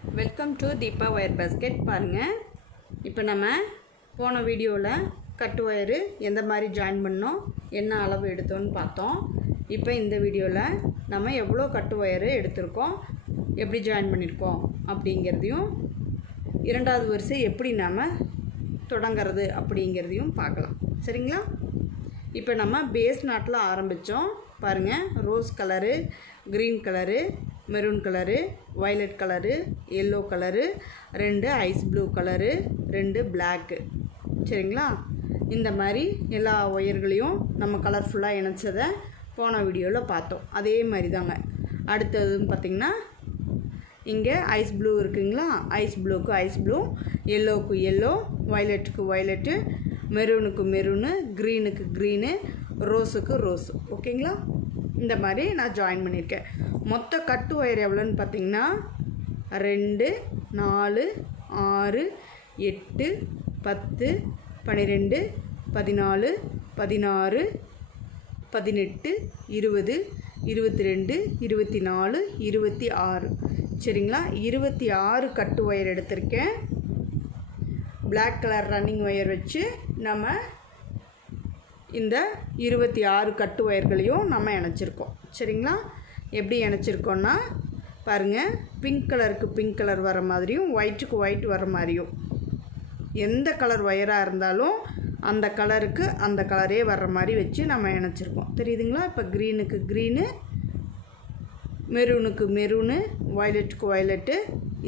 Welcome to Deepa wire basket. பாருங்கள், இப்போ நம்ம போன வீடியோவில் கட்டு ஒயரு எந்த மாதிரி ஜாயின் பண்ணோம், என்ன அளவு எடுத்தோன்னு பார்த்தோம். இப்போ இந்த வீடியோவில் நம்ம எவ்வளோ கட்டு ஒயரு எடுத்திருக்கோம், எப்படி ஜாயின் பண்ணியிருக்கோம் அப்படிங்கிறதையும், இரண்டாவது வரிசை எப்படி நாம் தொடங்கிறது அப்படிங்கிறதையும் பார்க்கலாம். சரிங்களா? இப்போ நம்ம பேஸ் நாட்டில் ஆரம்பித்தோம். பாருங்கள், rose colour, green colour, maroon colour, violet colour, yellow colour, 2 ice blue colour, 2 black. சரிங்களா? இந்த மாதிரி எல்லா ஒயர்களையும் நம்ம கலர்ஃபுல்லாக இணைச்சதை போன வீடியோவில் பார்த்தோம். அதே மாதிரி தாங்க அடுத்ததுன்னு பார்த்திங்கன்னா, இங்கே ஐஸ் ப்ளூ இருக்குங்களா, ஐஸ் ப்ளூக்கு ஐஸ் ப்ளூ, எல்லோவுக்கு எல்லோ, வயலட்டுக்கு வயலட்டு, மெரூனுக்கு மெரூனு, க்ரீனுக்கு க்ரீனு, ரோஸுக்கு ரோஸு. ஓகேங்களா? இந்த மாதிரி நான் ஜாயின் பண்ணியிருக்கேன். மொத்த கட்டு ஒயர் எவ்வளோன்னு பார்த்தீங்கன்னா 2, 4, 6, 8, 10, 12, 14, 16, 18, 20, 22, 24, 26. சரிங்களா? 26 கட்டு ஒயர் எடுத்திருக்கேன். பிளாக் கலர் ரன்னிங் ஒயர் வச்சு நம்ம இந்த 26 கட்டு ஒயர்களையும் நம்ம இணைச்சிருக்கோம். சரிங்களா? எப்படி இணைச்சிருக்கோன்னா பாருங்கள், பிங்க் கலருக்கு பிங்க் கலர் வர மாதிரியும் ஒயிட்டுக்கு ஒயிட் வர மாதிரியும், எந்த கலர் ஒயராக இருந்தாலும் அந்த கலருக்கு அந்த கலரே வர்ற மாதிரி வச்சு நம்ம இணைச்சிருக்கோம். தெரியுதுங்களா? இப்போ க்ரீனுக்கு க்ரீனு, மெரூனுக்கு மெரூனு, வயலட்டுக்கு வயலட்டு,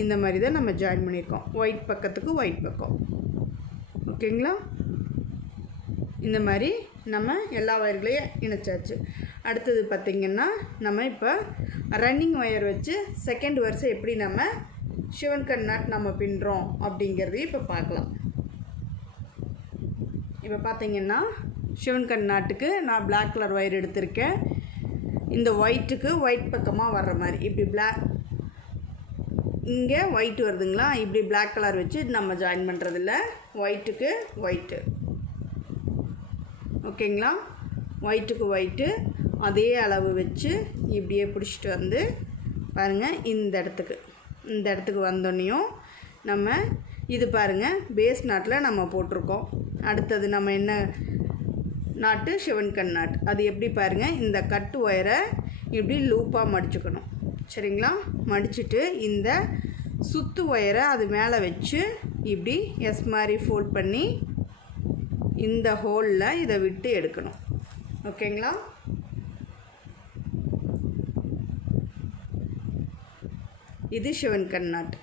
இந்த மாதிரி தான் நம்ம ஜாயின் பண்ணியிருக்கோம். ஒயிட் பக்கத்துக்கு ஒயிட் பக்கம். ஓகேங்களா? இந்த மாதிரி நம்ம எல்லா ஒயர்களையும் இணைச்சாச்சு. அடுத்தது பார்த்திங்கன்னா, நம்ம இப்போ ரன்னிங் ஒயர் வச்சு செகண்ட் வரிசை எப்படி நம்ம ஷிவன் கட் நாட் நம்ம பின்னுறோம் அப்படிங்கிறதையும் இப்போ பார்க்கலாம். இப்போ பார்த்திங்கன்னா, ஷிவன் கட் நாட்டுக்கு நான் பிளாக் கலர் ஒயர் எடுத்திருக்கேன். இந்த ஒயிட்டுக்கு ஒயிட் பக்கமாக வர்ற மாதிரி இப்படி பிளாக், இங்கே ஒயிட் வருதுங்களா, இப்படி பிளாக் கலர் வச்சு நம்ம ஜாயின் பண்ணுறதில்ல, ஒயிட்டுக்கு ஒயிட்டு. ஓகேங்களா? ஒயிட்டுக்கு ஒயிட்டு அதே அளவு வச்சு இப்படியே பிடிச்சிட்டு வந்து பாருங்கள், இந்த இடத்துக்கு வந்தோடனையும் நம்ம இது பாருங்கள் பேஸ் நாட்டில் நம்ம போட்டிருக்கோம். அடுத்தது நம்ம என்ன நாட்டு, ஷிவன் கட் நாட். அது எப்படி பாருங்கள், இந்த கட்டு ஒயரை இப்படி லூப்பாக மடிச்சுக்கணும். சரிங்களா? மடிச்சுட்டு இந்த சுத்து ஒயரை அது மேலே வச்சு இப்படி எஸ் மாதிரி ஃபோல்ட் பண்ணி இந்த ஹோலில் இதை விட்டு எடுக்கணும். ஓகேங்களா? இது ஷிவன் கட் நாட்.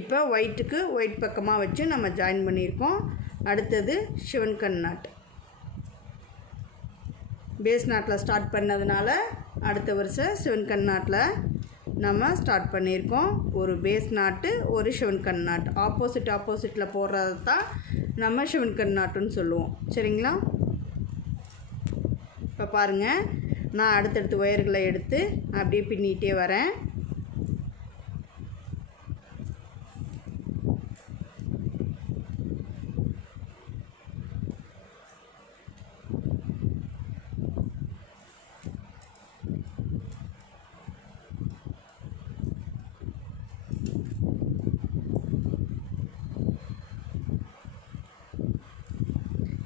இப்போ ஒயிட்டுக்கு ஒயிட் பக்கமாக வச்சு நம்ம ஜாயின் பண்ணியிருக்கோம். அடுத்தது ஷிவன் கட் நாட். பேஸ் நாட்டில் ஸ்டார்ட் பண்ணதுனால அடுத்த வருஷம் ஷிவன் கட் நாட்டில் நம்ம ஸ்டார்ட் பண்ணியிருக்கோம். ஒரு பேஸ் நாட்டு, ஒரு ஷிவன் கட் நாட். ஆப்போசிட்டில் போடுறது தான் நம்ம ஷிவன் கட் நாட்டுன்னு சொல்லுவோம். சரிங்களா? இப்போ பாருங்கள், நான் அடுத்தடுத்து ஒயர்களை எடுத்து அப்படியே பின்னிகிட்டே வரேன்.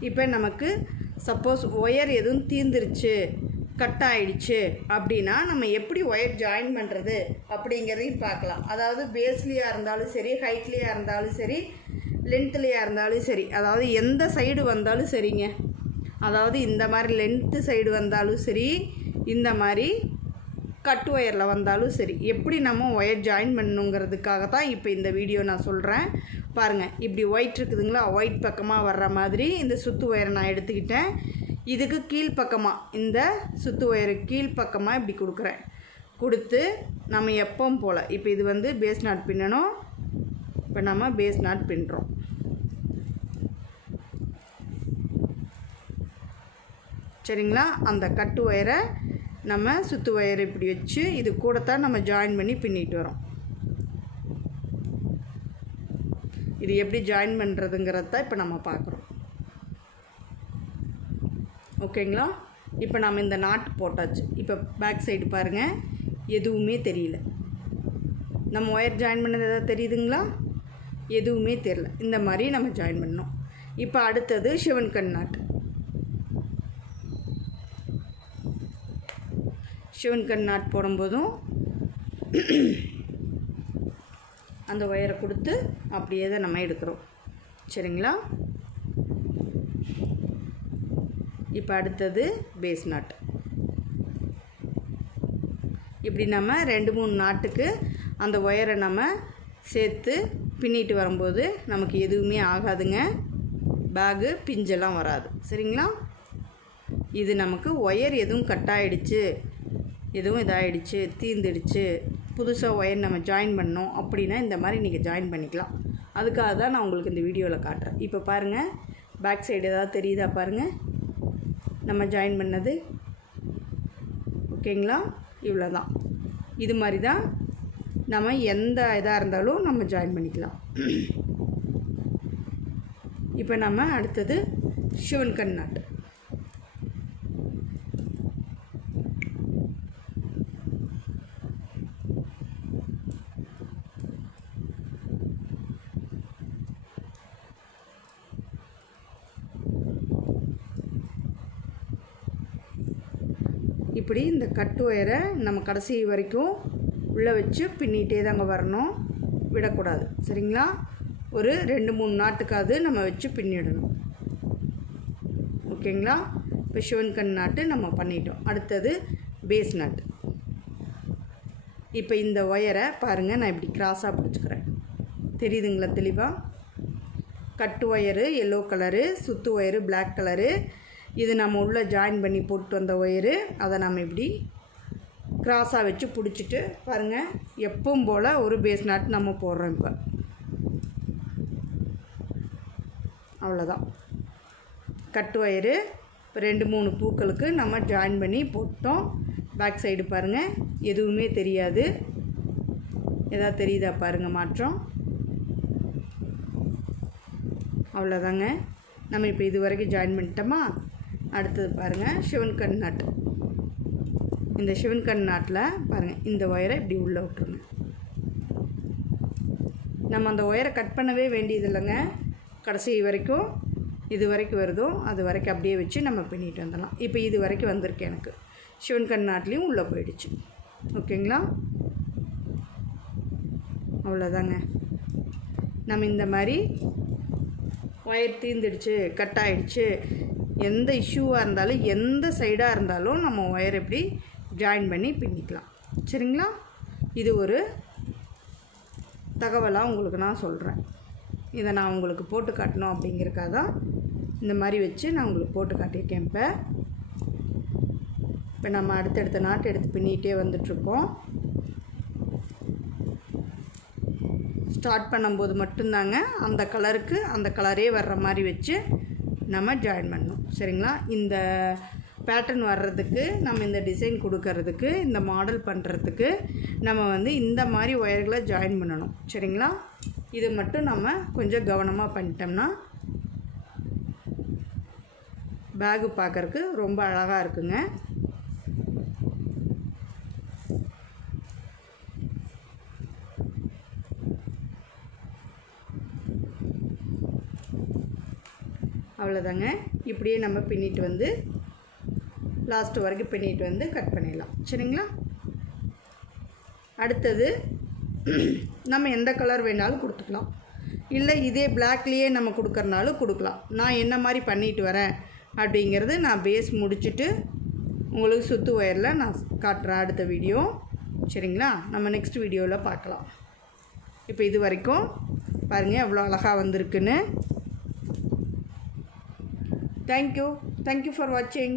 இப்போ நமக்கு சப்போஸ் ஒயர் எதுவும் தீர்ந்துருச்சு, கட் ஆகிடுச்சு அப்படின்னா நம்ம எப்படி ஒயர் ஜாயின் பண்ணுறது அப்படிங்கிறதையும் பார்க்கலாம். அதாவது பேஸ்லேயாக இருந்தாலும் சரி, ஹைட்லேயாக இருந்தாலும் சரி, லென்த்துலேயாக இருந்தாலும் சரி, அதாவது எந்த சைடு வந்தாலும் சரிங்க. அதாவது இந்த மாதிரி லென்த்து சைடு வந்தாலும் சரி, இந்த மாதிரி கட் ஒயரில் வந்தாலும் சரி, எப்படி நம்ம ஒயர் ஜாயின் பண்ணணுங்கிறதுக்காக தான் இப்போ இந்த வீடியோ நான் சொல்கிறேன். பாருங்கள், இப்படி ஒயிட் இருக்குதுங்களா, ஒயிட் பக்கமாக வர்ற மாதிரி இந்த சுத்து ஒயரை நான் எடுத்துக்கிட்டேன். இதுக்கு கீழ்ப்பக்கமாக, இந்த சுத்து ஒயருக்கு கீழ்ப்பக்கமாக இப்படி கொடுக்குறேன். கொடுத்து நம்ம எப்பவும் போல் இப்போ இது வந்து பேஸ் நாட் பின்னணும். இப்போ நம்ம பேஸ் நாட் பின்னுறோம். சரிங்களா? அந்த கட்டு ஒயரை நம்ம சுத்து ஒயரை இப்படி வச்சு இது கூடத்தான் நம்ம ஜாயின் பண்ணி பின்னிட்டு வரோம். இது எப்படி ஜாயின் பண்ணுறதுங்கிறத தான் இப்போ நம்ம பார்க்குறோம். ஓகேங்களா? இப்போ நம்ம இந்த நாட் போட்டாச்சு. இப்போ பேக் சைடு பாருங்கள், எதுவுமே தெரியல. நம்ம ஒயர் ஜாயின் பண்ணது எதாவது தெரியுதுங்களா? எதுவுமே தெரியல. இந்த மாதிரி நம்ம ஜாயின் பண்ணோம். இப்போ அடுத்தது ஷிவன் கண் நாட். ஷிவன் கண் நாட் போடும்போதும் அந்த ஒயரை கொடுத்து அப்படியே தான் நம்ம எடுக்கிறோம். சரிங்களா? இப்போ அடுத்தது பேஸ் நாட். இப்படி நம்ம 2-3 நாட்டுக்கு அந்த ஒயரை நம்ம சேர்த்து பின்னிட்டு வரும்போது நமக்கு எதுவுமே ஆகாதுங்க. பேகு பிஞ்செல்லாம் வராது. சரிங்களா? இது நமக்கு ஒயர் எதுவும் கட் ஆகிடுச்சு, எதுவும் இதாகிடுச்சு, தீர்ந்துடுச்சு, புதுசாக ஒயர் நம்ம ஜாயின் பண்ணோம் அப்படின்னா இந்த மாதிரி நீங்கள் ஜாயின் பண்ணிக்கலாம். அதுக்காக தான் நான் உங்களுக்கு இந்த வீடியோவில் காட்டுறேன். இப்போ பாருங்கள், பேக் சைடு ஏதாவது தெரியுதா பாருங்கள், நம்ம ஜாயின் பண்ணது. ஓகேங்களா? இவ்வளோ தான். இது மாதிரி தான் நம்ம எந்த இதாக இருந்தாலும் நம்ம ஜாயின் பண்ணிக்கலாம். இப்போ நம்ம அடுத்தது ஷிவன் கண் நாட். இப்படி இந்த கட்டு ஒயரை நம்ம கடைசி வரைக்கும் உள்ளே வச்சு பின்னிகிட்டே தாங்க வரணும், விடக்கூடாது. சரிங்களா? ஒரு 2-3 நாட்டுக்காவது நம்ம வச்சு பின்னிடணும். ஓகேங்களா? இப்போ ஷிவன் கண் நாட்டு நம்ம பண்ணிட்டோம். அடுத்தது பேஸ் நாட். இப்போ இந்த ஒயரை பாருங்கள், நான் இப்படி கிராஸாக பிடிச்சிக்கிறேன். தெரியுதுங்களா தெளிவாக? கட்டு ஒயரு எல்லோ கலரு, சுத்து ஒயரு பிளாக் கலரு. இது நம்ம உள்ளே ஜாயின் பண்ணி போட்டு வந்த ஒயரு. அதை நம்ம இப்படி கிராஸாக வச்சு பிடிச்சிட்டு பாருங்கள், எப்பவும் போல் ஒரு பேஸ் நாட் நம்ம போடுறோம். இப்போ அவ்வளோதான். கட்டு ஒயரு இப்போ 2-3 பூக்களுக்கு நம்ம ஜாயின் பண்ணி போட்டோம். பேக் சைடு பாருங்கள், எதுவுமே தெரியாது. எதாவது தெரியுதா பாருங்கள் மாற்றம்? அவ்வளோதாங்க. நம்ம இப்போ இது வரைக்கும் ஜாயின் பண்ணிட்டோமா? அடுத்தது பாருங்கள், ஷிவன் கண் நாட். இந்த ஷிவன் கண் நாட்டில் பாருங்கள், இந்த ஒயரை இப்படி உள்ளே விட்டுருங்க. நம்ம அந்த ஒயரை கட் பண்ணவே வேண்டியது இல்லைங்க. கடைசி வரைக்கும் இது வரைக்கும் வருதோ அது வரைக்கும் அப்படியே வச்சு நம்ம பின்னிட்டு வந்துடலாம். இப்போ இது வரைக்கும் வந்திருக்கு எனக்கு. ஷிவன் கண் நாட்லேயும் உள்ளே போயிடுச்சு. ஓகேங்களா? அவ்வளோதாங்க. நம்ம இந்த மாதிரி ஒயர் தீர்ந்துடுச்சு, கட் ஆகிடுச்சு, எந்த இஷ்யூவாக இருந்தாலும் எந்த சைடாக இருந்தாலும் நம்ம ஒயர் எப்படி ஜாயின் பண்ணி பின்னிக்கலாம். சரிங்களா? இது ஒரு தகவலாக உங்களுக்கு நான் சொல்கிறேன். இதை நான் உங்களுக்கு போட்டு காட்டணும் அப்படிங்கிறக்காக தான் இந்த மாதிரி வச்சு நான் உங்களுக்கு போட்டு காட்டியிருக்கேன். இப்போ நம்ம அடுத்தடுத்த நாட்டு எடுத்து பின்னிகிட்டே வந்துட்ருக்கோம். ஸ்டார்ட் பண்ணும்போது மட்டும்தாங்க அந்த கலருக்கு அந்த கலரே வர்ற மாதிரி வச்சு நம்ம ஜாயின் பண்ணணும். சரிங்களா? இந்த பேட்டர்ன் வர்றதுக்கு, நம்ம இந்த டிசைன் கொடுக்கறதுக்கு, இந்த மாடல் பண்ணுறதுக்கு நம்ம இந்த மாதிரி ஒயர்களை ஜாயின் பண்ணணும். சரிங்களா? இது மட்டும் நம்ம கொஞ்சம் கவனமாக பண்ணிட்டோம்னா பேகு பார்க்குறக்கு ரொம்ப அழகாக இருக்குங்க. அவ்வளோதாங்க. இப்படியே நம்ம பின்னிட்டு வந்து லாஸ்ட் வரைக்கும் பின்னிட்டு வந்து கட் பண்ணிடலாம். சரிங்களா? அடுத்தது நம்ம எந்த கலர் வேணாலும் கொடுத்துக்கலாம், இல்லை இதே பிளாக்லேயே நம்ம கொடுக்கறனாலும் கொடுக்கலாம். நான் என்ன மாதிரி பண்ணிட்டு வரேன் அப்படிங்கிறது நான் பேஸ் முடிச்சுட்டு உங்களுக்கு சுத்து ஒயரில் நான் காட்டுறேன் அடுத்த வீடியோ. சரிங்களா? நம்ம நெக்ஸ்ட் வீடியோவில் பார்க்கலாம். இப்போ இது வரைக்கும் பாருங்கள் எவ்வளோ அழகாக வந்திருக்குன்னு. Thank you for watching.